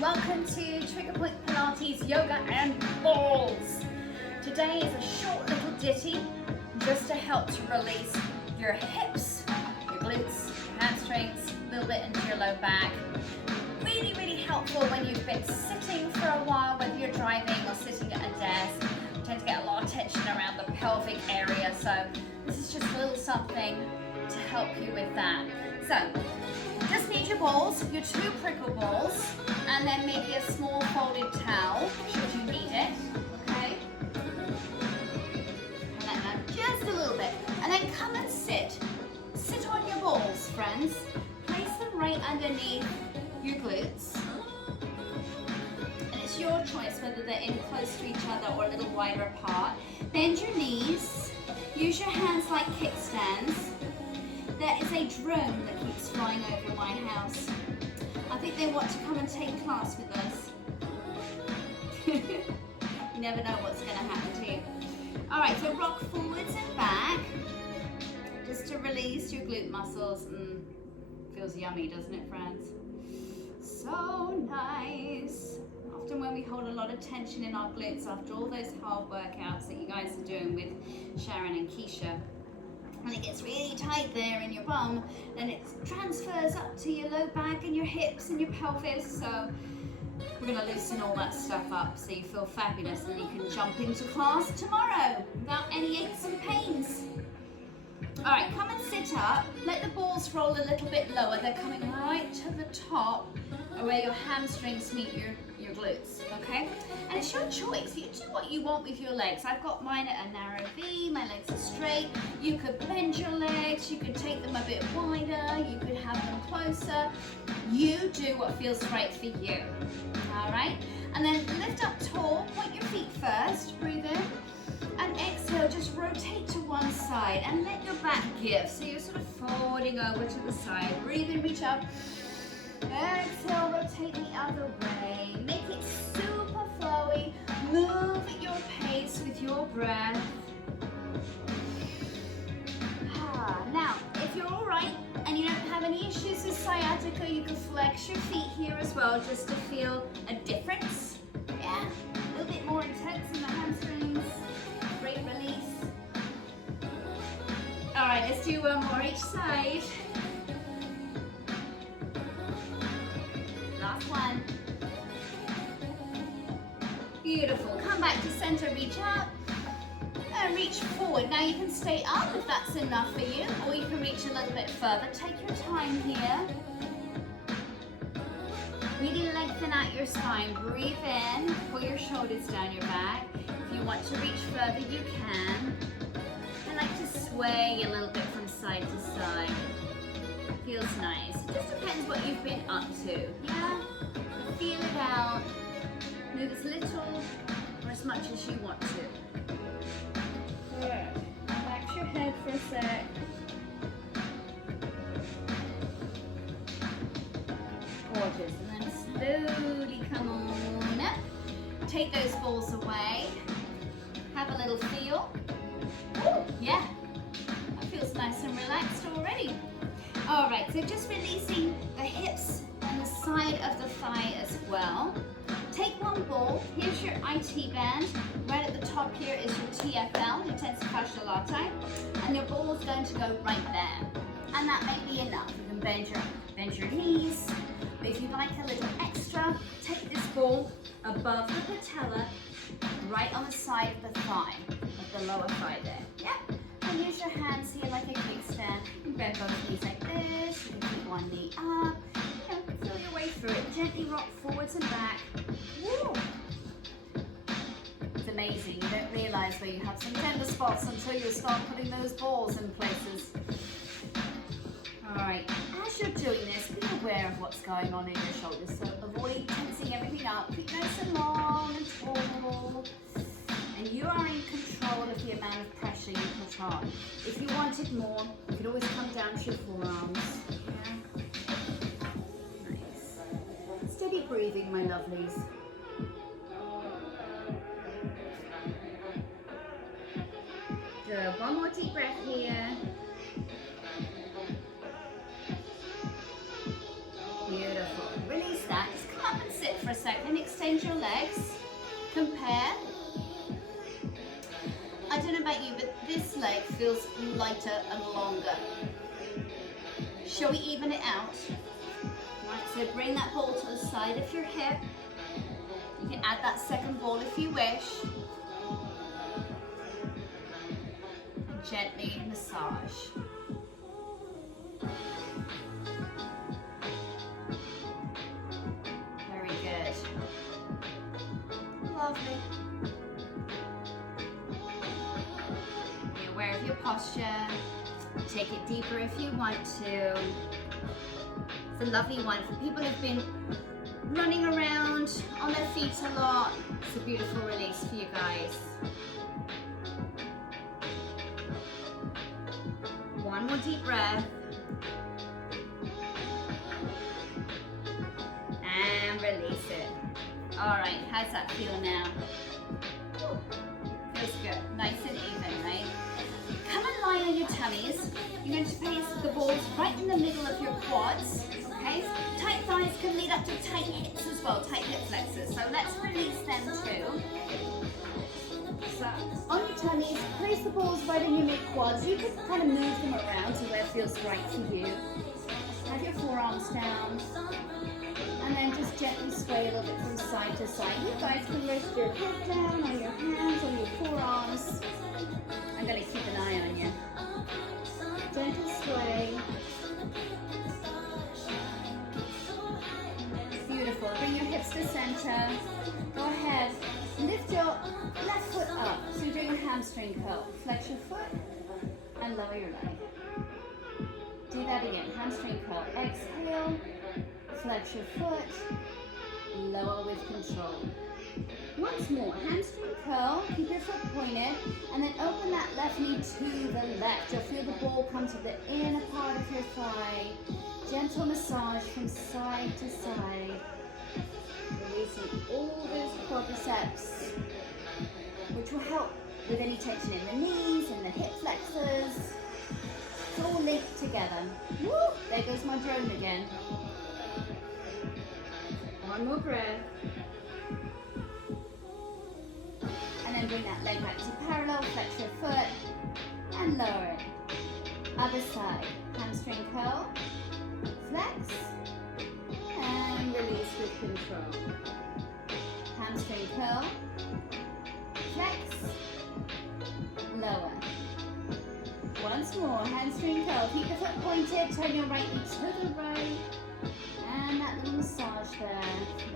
Welcome to Trigger Point Pilates Yoga and Balls. Today is a short little ditty just to help to release your hips, your glutes, your hamstrings, a little bit into your low back. Really, really helpful when you've been sitting for a while, whether you're driving or sitting at a desk. You tend to get a lot of tension around the pelvic area, so this is just a little something to help you with that. So, just need your balls, your 2 prickle balls, and then maybe a small folded towel, should you need it, okay? And let that just a little bit. And then come and sit. Sit on your balls, friends. Place them right underneath your glutes. And it's your choice whether they're in close to each other or a little wider apart. Bend your knees. Use your hands like kickstands. There is a drone that keeps flying over my house. I think they want to come and take class with us. You never know what's going to happen to you. All right, so rock forwards and back, just to release your glute muscles. Feels yummy, doesn't it, friends? So nice. Often when we hold a lot of tension in our glutes after all those hard workouts that you guys are doing with Sharon and Keisha, and it gets really tight there in your bum, then it transfers up to your low back and your hips and your pelvis. So we're going to loosen all that stuff up so you feel fabulous and you can jump into class tomorrow without any aches and pains. All right, come and sit up. Let the balls roll a little bit lower. They're coming right to the top where your hamstrings meet your glutes, okay? And it's your choice. You do what you want with your legs. I've got mine at a narrow V, my legs are straight. You could bend your legs, you could take them a bit wider, you could have them closer. You do what feels right for you, all right? And then lift up tall, point your feet first, breathe in. And exhale, just rotate to one side and let your back give. So you're sort of folding over to the side. Breathe in, reach up. Exhale, rotate the other way. Make it super flowy. Move at your pace with your breath. Now, if you're all right and you don't have any issues with sciatica, you can flex your feet here as well just to feel a difference. Yeah, a little bit more intense in the hamstrings. Great release. All right, let's do one more each side. Last one. Beautiful. Come back to center, reach up, and reach forward. Now you can stay up if that's enough for you, or you can reach a little bit further. Take your time here. Really lengthen out your spine. Breathe in, pull your shoulders down your back. If you want to reach further, you can. I like to sway a little bit from side to side. Feels nice. It just depends what you've been up to, yeah? Feel it out. Move as little or as much as you want to. Good. Relax your head for a sec. Gorgeous. And then slowly come on up. Take those balls away. Have a little feel. Ooh, yeah. That feels nice and relaxed already. All right, so just releasing the hips and the side of the thigh as well. Take one ball. Here's your IT band. Right at the top here is your TFL, intensive fascial latte, and your ball is going to go right there. And that may be enough. You can bend your knees. But if you'd like a little extra, take this ball above the patella, right on the side of the thigh, of the lower thigh there. Yep. And use your hands here like a kickstand. You can bend both knees like this. You can keep one knee up. Feel your way through it. Gently rock forwards and back. Woo! It's amazing. You don't realize where you have some tender spots until you start putting those balls in places. All right. As you're doing this, be aware of what's going on in your shoulders. So avoid tensing everything up. Keep nice and long and tall. And you are in control of the amount of pressure you put on. If you wanted more, you could always come down to your forearms. Yeah. Nice. Steady breathing, my lovelies. Good. One more deep breath here. Beautiful. Release that. Just come up and sit for a second. Extend your legs. Compare. I don't know about you, but this leg feels lighter and longer. Shall we even it out? Right, so bring that ball to the side of your hip. You can add that second ball if you wish. And gently massage. Very good. Lovely. Be aware of your posture. Take it deeper if you want to. It's a lovely one for people who've been running around on their feet a lot. It's a beautiful release for you guys. One more deep breath. And release it. All right, how's that feel now? Feels good, nice and even, right? Come and lie on your tummies. You're going to place the balls right in the middle of your quads, okay? Tight thighs can lead up to tight hips as well, tight hip flexors. So let's release them too. So on your tummies, place the balls right in your mid-quads. You can kind of move them around to where it feels right for you. Have your forearms down. And then just gently sway a little bit from side to side. You guys can rest your head down on your hands, on your forearms. I'm going to keep an eye on you. Gentle sway. Beautiful. Bring your hips to center. Go ahead. Lift your left foot up. So you're doing a hamstring curl. Flex your foot and lower your leg. Do that again. Hamstring curl. Exhale. Flex your foot. Lower with control. Once more, hamstring curl, keep your foot pointed, and then open that left knee to the left. You'll feel the ball come to the inner part of your thigh. Gentle massage from side to side. Releasing all those quadriceps, which will help with any tension in the knees and the hip flexors. It's all linked together. Woo! There goes my drone again. One more breath. And then bring that leg back to parallel, flex your foot, and lower it. Other side, hamstring curl, flex, and release with control. Hamstring curl, flex, lower. Once more, hamstring curl, keep the foot pointed, turn your right knee to the right, and that little massage there.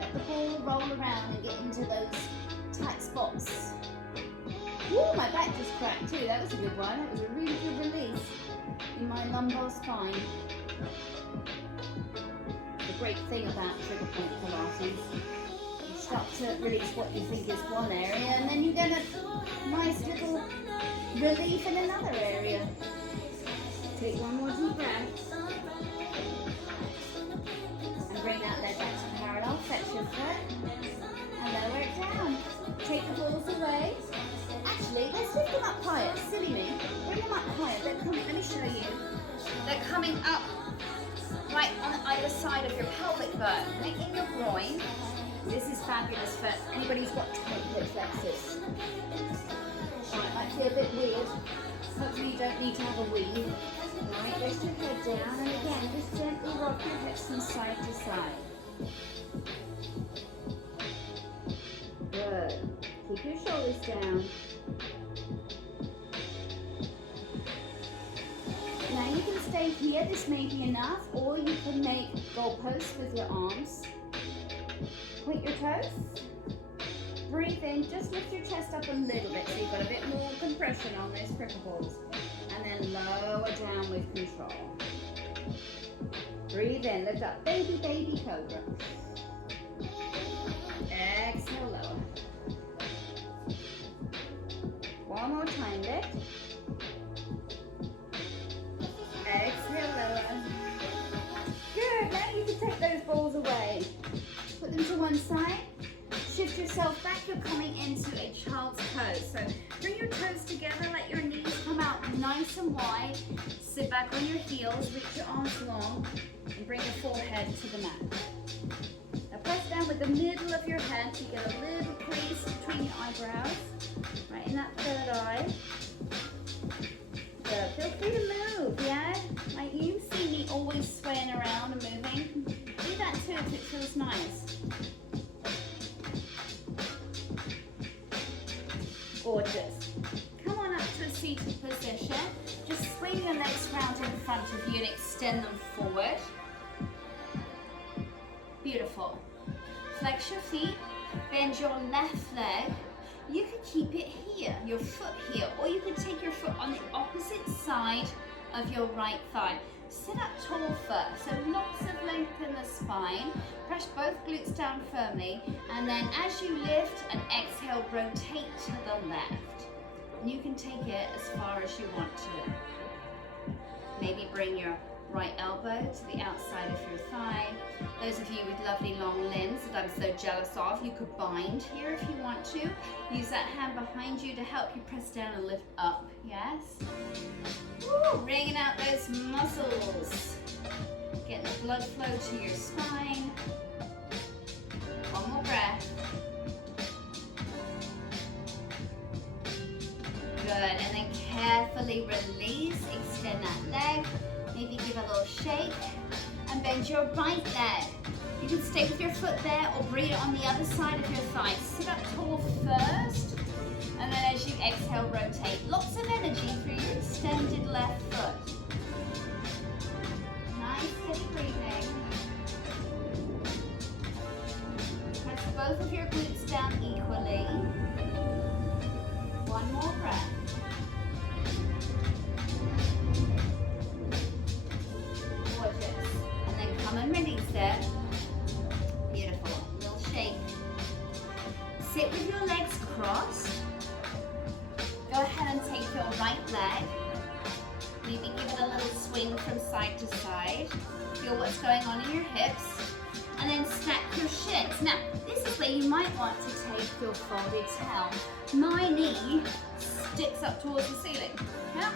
Let the ball roll around and get into those tight spots. Ooh, my back just cracked too. That was a good one. That was a really good release in my lumbar spine. The great thing about trigger point Pilates, you start to release what you think is one area, and then you get a nice little relief in another area. Take one more deep breath. And bring that leg back to parallel. Flex your foot. And lower it down. Take the balls away. Actually, let's lift them up higher. Silly me. Bring them up higher. They're coming, let me show you. They're coming up right on either side of your pelvic bone, right in your groin. This is fabulous for anybody who's got tight hip flexors. It might feel a bit weird. Hopefully you don't need to have a wee. Alright, lift your head down, and again, just gently rock your hips from side to side. Good. Keep your shoulders down. Now you can stay here, this may be enough, or you can make goalposts with your arms. Point your toes. Breathe in, just lift your chest up a little bit so you've got a bit more compression on those cricket balls. And then lower down with control. Breathe in, lift up, baby, baby cobra. Exhale, lower. One more time, lift. Exhale, lower. Good, now you can take those balls away. Put them to one side. Shift yourself back, you're coming into a child's pose. So bring your toes together, let your knees come out nice and wide. Sit back on your heels, reach your arms long, and bring your forehead to the mat. Now press down with the middle of your hand so you get a little crease between your eyebrows, right in that third eye. Good. Feel free to move, yeah? Like you see me always swaying around and moving. Do that too if it feels nice. Gorgeous. Come on up to a seated position. Just swing your legs round in front of you and extend them forward. Beautiful. Flex your feet, bend your left leg. You could keep it here, your foot here, or you could take your foot on the opposite side of your right thigh. Sit up tall first, so lots of length in the spine. Press both glutes down firmly, and then as you lift and exhale, rotate to the left. And you can take it as far as you want to. Maybe bring your right elbow to the outside of your thigh. Those of you with lovely long limbs that I'm so jealous of, you could bind here if you want to. Use that hand behind you to help you press down and lift up, yes? Woo, wringing out those muscles. Getting the blood flow to your spine. One more breath. Good, and then carefully release, extend that leg. Maybe give a little shake and bend your right leg. You can stay with your foot there or bring it on the other side of your thigh. Sit up tall first, and then as you exhale, rotate. Lots of energy through your extended left foot. Nice, steady breathing. Press both of your glutes down equally. One more breath. And release it. Beautiful. Little shake. Sit with your legs crossed. Go ahead and take your right leg. Maybe give it a little swing from side to side. Feel what's going on in your hips. And then stack your shins. Now, this is where you might want to take your folded towel. My knee sticks up towards the ceiling. Yeah?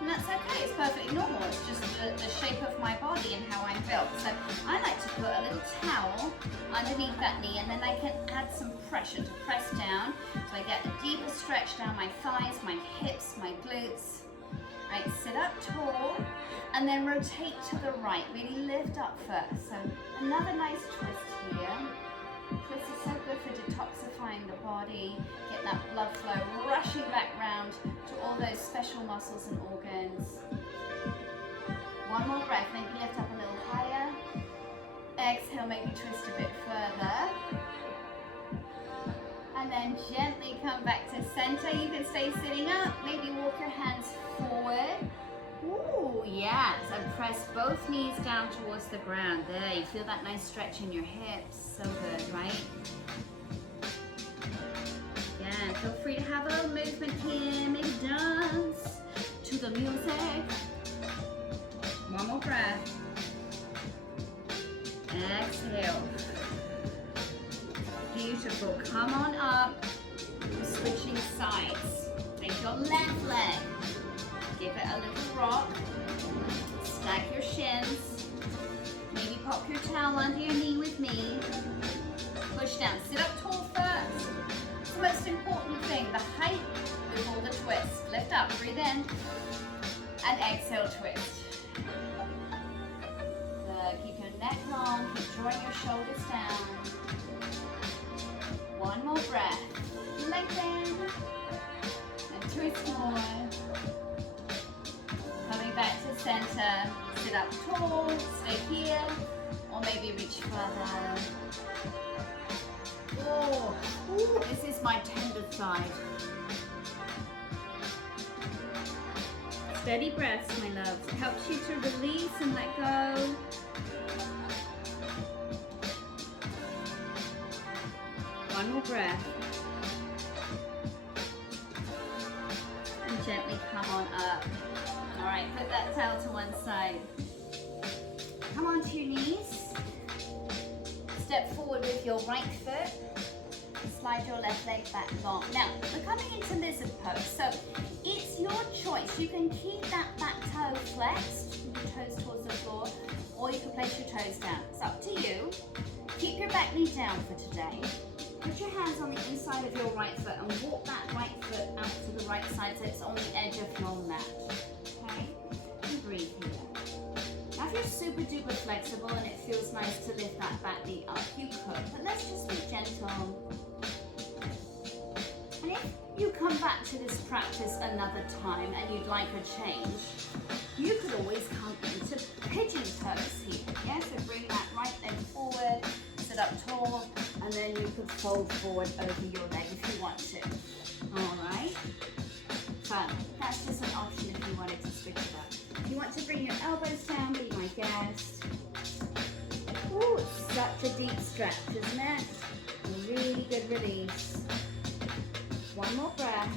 And that's okay, it's perfectly normal. It's just the shape of my body and how I'm built. So I like to put a little towel underneath that knee, and then I can add some pressure to press down. So I get a deeper stretch down my thighs, my hips, my glutes. Right, sit up tall, and then rotate to the right. Really lift up first. So another nice twist here. Twist is so good for detoxifying the body, get that blood flow rushing back round to all those special muscles and organs. One more breath, maybe lift up a little higher. Exhale, maybe twist a bit further. And then gently come back to center. You can stay sitting up, maybe walk your hands forward. Ooh, yes, and press both knees down towards the ground. There, you feel that nice stretch in your hips. So good, right? Again, feel free to have a little movement here. Maybe dance to the music. One more breath. Exhale. Beautiful. Come on up. Switching sides. Take your left leg. Give it a little rock. Stack your shins. Maybe pop your towel under your knee with me. Push down. Sit up tall first. It's the most important thing. The height before the twist. Lift up. Breathe in. And exhale, twist. Good. Keep your neck long. Keep drawing your shoulders down. One more breath. Lengthen. And twist more. Coming back to center. Sit up tall. Stay here. Or maybe reach further. Oh, ooh, this is my tender side. Steady breaths, my love. It helps you to release and let go. One more breath. And gently come on up. All right, put that towel to one side. Come onto your knees. Step forward with your right foot. Slide your left leg back long. Now, we're coming into lizard pose, so it's your choice. You can keep that back toe flexed, your toes towards the floor, or you can place your toes down. It's up to you. Keep your back knee down for today. Put your hands on the inside of your right foot and walk that right foot out to the right side so it's on the edge of your mat. Okay? And breathe here. Now if you're super duper flexible and it feels nice to lift that back knee up, you could. But let's just be gentle. And if you come back to this practice another time and you'd like a change, you could always come into pigeon pose here. Yeah, so bring that right leg forward, sit up tall, and then you could fold forward over your leg if you want to. All right? But that's just an option if you wanted to switch it up. If you want to bring your elbows down, be my guest. Ooh, it's such a deep stretch, isn't it? A really good release. One more breath.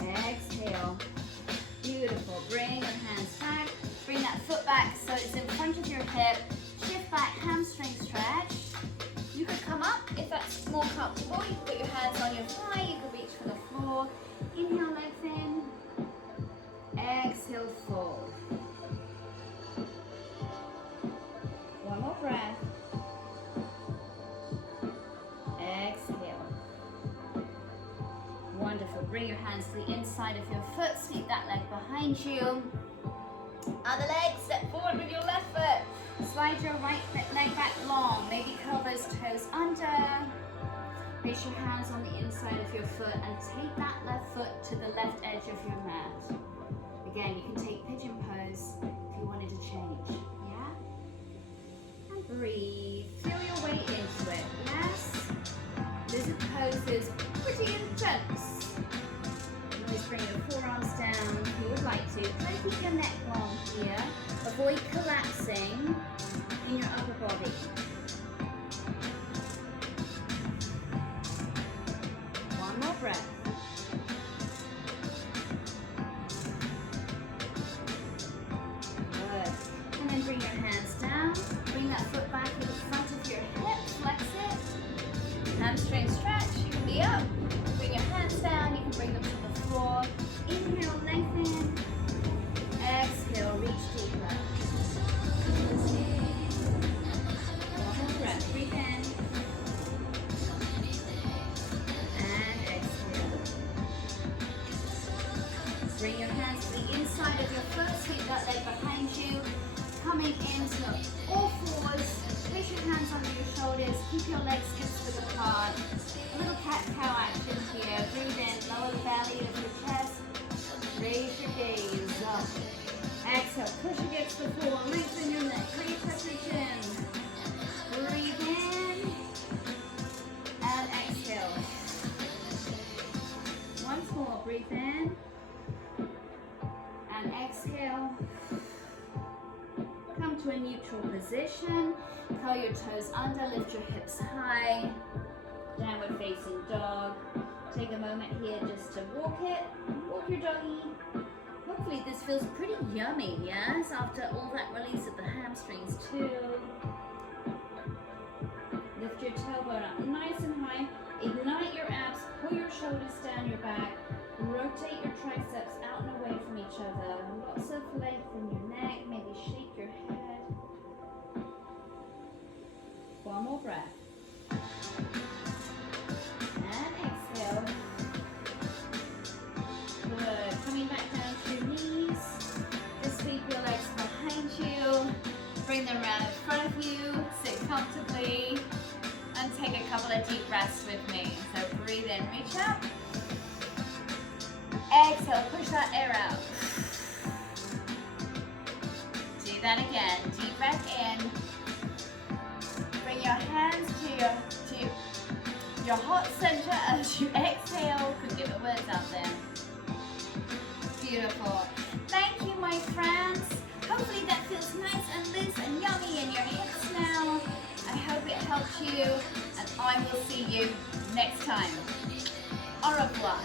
Exhale. Beautiful. Bring your hands back. Bring that foot back so it's in front of your hip. Shift back, hamstring stretch. You could come up if that's more comfortable. You can put your hands on your thigh. You can reach for the floor. Inhale, lengthen. Exhale, fold. One more breath. Exhale. Wonderful. Bring your hands to the inside of your foot. Sweep that leg behind you. Other leg, step forward with your left foot. Slide your right leg back long. Maybe curl those toes under. Place your hands on the inside of your foot and take that left foot to the left edge of your mat. Again, you can take pigeon pose if you wanted to change. Yeah? And breathe. Feel your way into it. Yes? This pose is pretty intense. You just bring your forearms down if you would like to. Try to keep your neck long here. Avoid collapsing in your upper body. One more breath. Good. And then bring your hands down. Bring that foot back to the front of your hip. Flex it. Hamstring stretch. You can be up. Bring your hands down. You can bring them to the floor. Inhale, lengthen. Exhale, reach deeper. One more breath. Breathe in. And exhale. Bring your hands to the inside of your foot. Sweep that leg behind you. Coming into all fours. Place your hands under your shoulders. Keep your legs hips width apart. A little cat-cow action here. Breathe in. Lower the belly of your chest. Raise your gaze up. Exhale. Push against the floor. Lengthen your neck. Repress your chin. Breathe in. And exhale. Once more. Breathe in. And exhale. Come to a neutral position. Curl your toes under, lift your hips high. Downward facing dog. Take a moment here just to walk it. Walk your doggy. Hopefully this feels pretty yummy, yes? After all that release of the hamstrings too. Lift your tailbone up nice and high. Ignite your abs. Pull your shoulders down your back. Rotate your triceps out and away from each other. Lots of length in your neck. Maybe shake your head. One more breath. And exhale. Good. Coming back down to your knees. Just sweep your legs behind you. Bring them around in front of you. Sit comfortably. And take a couple of deep breaths with me. So breathe in, reach up. Exhale, push that air out. Do that again. Deep breath in. Bring your hands to your heart center as you exhale. Could give it words out there. Beautiful. Thank you, my friends. Hopefully that feels nice and loose and yummy in your hips now. I hope it helped you, and I will see you next time. Au revoir.